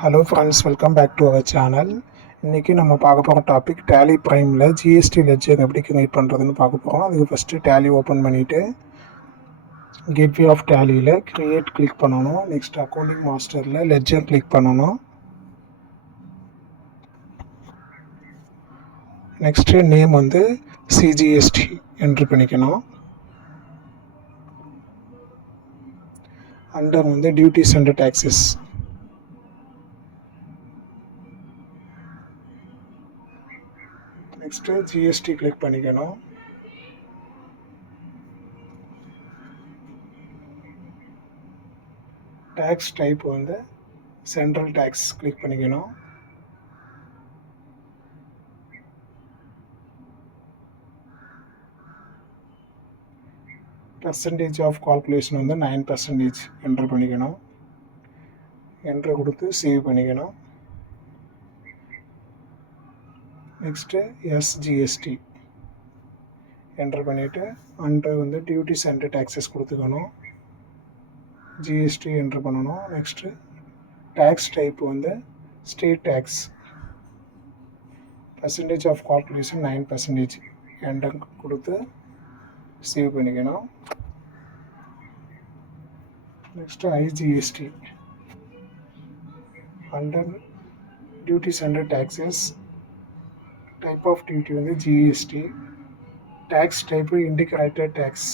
Hello friends welcome back to our channel இன்றைக்கி நம்ம பார்க்க போகிற டாபிக் டேலி ப்ரைமில் ஜிஎஸ்டி லெட்ஜர் எப்படி கிரியேட் பண்ணுறதுன்னு பார்க்க போகிறோம் அதுக்கு ஃபஸ்ட்டு டேலி ஓப்பன் பண்ணிவிட்டு கேட்வே ஆஃப் டேலியில் கிரியேட் கிளிக் பண்ணணும். நெக்ஸ்ட் அக்கௌண்டிங் மாஸ்டரில் லெட்ஜர் கிளிக் பண்ணணும். நெக்ஸ்ட்டு நேம் வந்து சிஜிஎஸ்டி என்ட்ரு பண்ணிக்கணும். அண்டர் வந்து duties and taxes next GST click பண்ணிக்கணும். டேக்ஸ் டைப் வந்து சென்ட்ரல் டேக்ஸ் கிளிக் பண்ணிக்கணும். பர்சன்டேஜ் ஆஃப் கால்குலேஷன் வந்து நைன் பர்சன்டேஜ் என்ட்ரு பண்ணிக்கணும். என்ட்ரு கொடுத்து சேவ் பண்ணிக்கணும். நெக்ஸ்ட்டு எஸ்ஜிஎஸ்டி என்ட்ரு பண்ணிவிட்டு அண்டர் வந்து டியூட்டிஸ் அண்ட் டேக்ஸஸ் கொடுத்துக்கணும். ஜிஎஸ்டி என்ட்ரு பண்ணணும். நெக்ஸ்ட்டு டேக்ஸ் டைப் வந்து state tax percentage of corporation nine percentage enter கொடுத்து சேவ் பண்ணிக்கணும். Next IGST under duties under taxes type of duty வந்து GST tax type indicator tax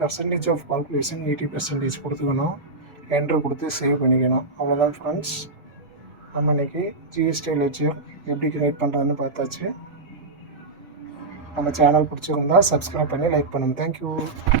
percentage of calculation eighty percentage கொடுத்துக்கணும். Enter கொடுத்து save பண்ணிக்கணும். அவ்வளோதான் friends நம்ம இன்றைக்கி GST ledger எப்படி create பண்ணுறதுன்னு பார்த்தாச்சு. நம்ம சேனல் பிடிச்சிருந்தா சப்ஸ்கிரைப் பண்ணி லைக் பண்ணுங்கள் தேங்க்யூ